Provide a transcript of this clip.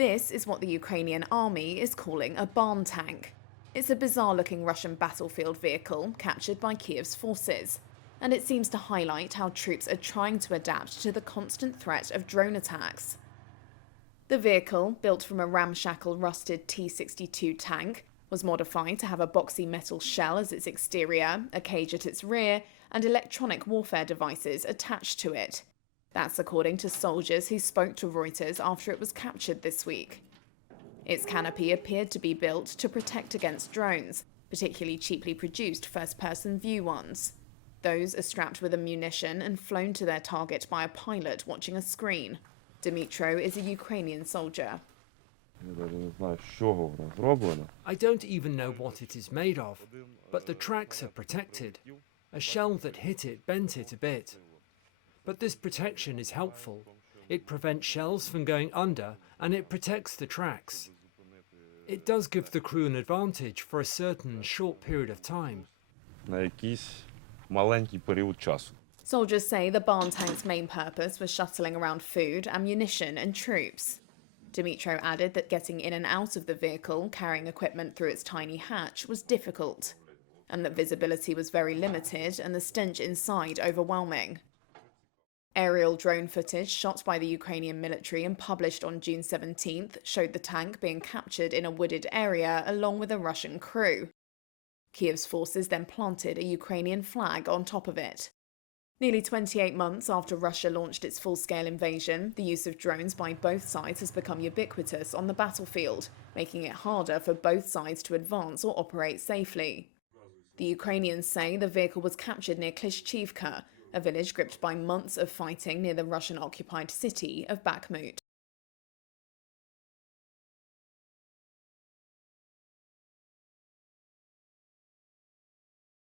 This is what the Ukrainian army is calling a barn tank. It's a bizarre-looking Russian battlefield vehicle captured by Kiev's forces, and it seems to highlight how troops are trying to adapt to the constant threat of drone attacks. The vehicle, built from a ramshackle rusted T-62 tank, was modified to have a boxy metal shell as its exterior, a cage at its rear, and electronic warfare devices attached to it. That's according to soldiers who spoke to Reuters after it was captured this week. Its canopy appeared to be built to protect against drones, particularly cheaply produced first-person view ones. Those are strapped with ammunition and flown to their target by a pilot watching a screen. Dmytro is a Ukrainian soldier. I don't even know what it is made of, but the tracks are protected. A shell that hit it bent it a bit. But this protection is helpful. It prevents shells from going under and it protects the tracks. It does give the crew an advantage for a certain short period of time. Soldiers say the barn tank's main purpose was shuttling around food, ammunition and troops. Dmytro added that getting in and out of the vehicle, carrying equipment through its tiny hatch, was difficult, and that visibility was very limited and the stench inside overwhelming. Aerial drone footage shot by the Ukrainian military and published on June 17th showed the tank being captured in a wooded area along with a Russian crew. Kiev's forces then planted a Ukrainian flag on top of it. Nearly 28 months after Russia launched its full-scale invasion, the use of drones by both sides has become ubiquitous on the battlefield, making it harder for both sides to advance or operate safely. The Ukrainians say the vehicle was captured near Klishchivka, a village gripped by months of fighting near the Russian-occupied city of Bakhmut.